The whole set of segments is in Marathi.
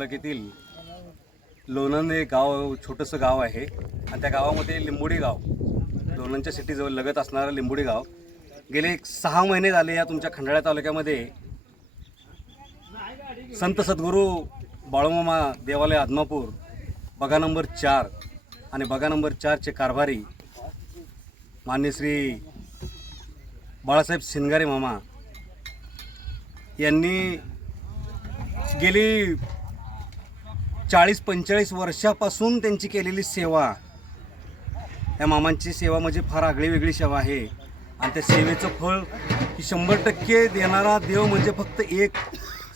तालुक्यातील लोणंद हे गाव छोटंसं गाव आहे आणि त्या गावामध्ये लिंबोडी गाव, लोणंदच्या सिटीजवळ लगत असणारं लिंबोडी गाव गेले 6 महिने झाले या तुमच्या खंडाळा तालुक्यामध्ये संत सद्गुरू बाळूमामा देवालय आदमापूर बगा नंबर 4 आणि बगा नंबर 4चे कारभारी मान्य श्री बाळासाहेब शिंगारे मामा यांनी गेली 40-45 वर्षापासून त्यांची केलेली सेवा, या मामांची सेवा म्हणजे फार आगळीवेगळी सेवा आहे आणि त्या सेवेचं फळ ही 100% देणारा देव म्हणजे फक्त एक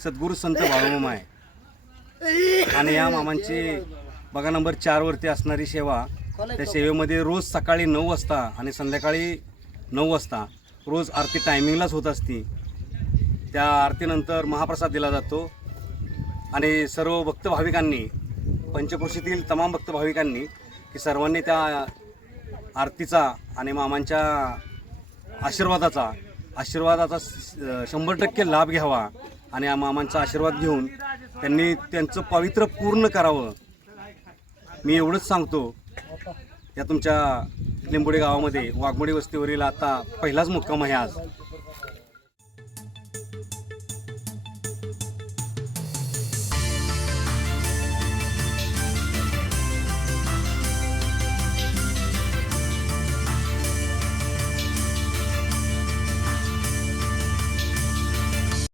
सद्गुरू संत बाळूमामा आहे. आणि या मामांची बघा नंबर 4 वरती असणारी सेवा, त्या सेवेमध्ये रोज सकाळी 9 वाजता आणि संध्याकाळी 9 वाजता रोज आरती टायमिंगलाच होत असती. त्या आरतीनंतर महाप्रसाद दिला जातो आणि सर्व भक्त भाविकांनी, पंचक्रोशीतील तमाम भक्त भाविकांनी की सर्वांनी त्या आरतीचा आणि मामांच्या आशीर्वादाचा 100% लाभ घ्यावा आणि या मामांचा आशीर्वाद घेऊन त्यांनी त्यांचं पवित्र पूर्ण करावं. मी एवढंच सांगतो. या तुमच्या लिंबोडी गावामध्ये वाघमोडी वस्तीवरील आता पहिलाच मुक्काम आहे आज.